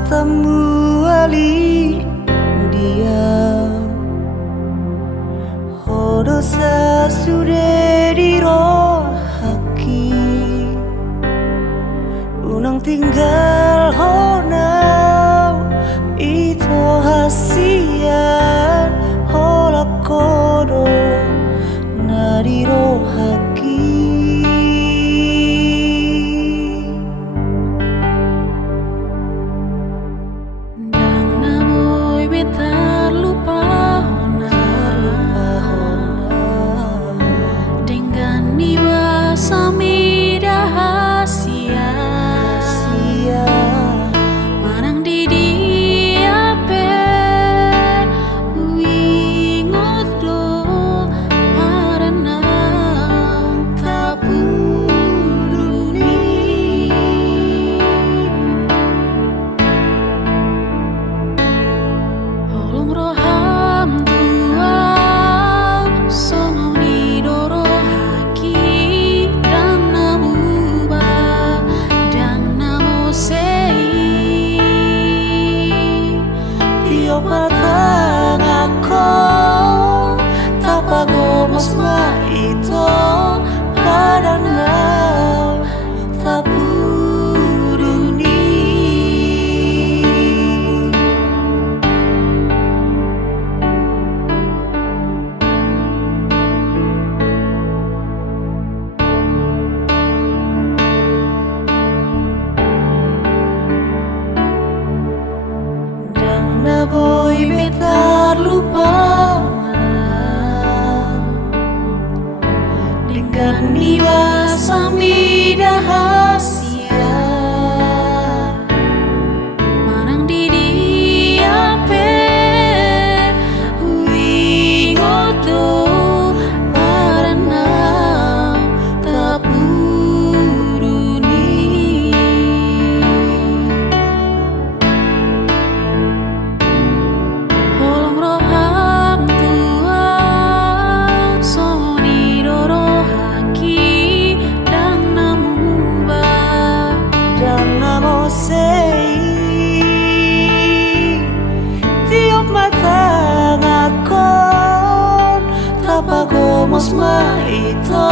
matamu ali dia hodosa sudah di roh haki unang tinggal honau itu hasian holak kodo nadi roh haki. Matang ako tapagomos maito padanaw tapuduni na boy betar lupa dengan niwa sami dahasia manang didi ape wingoto paranau tapuduni. Tiok mata ngakon tapagomos maito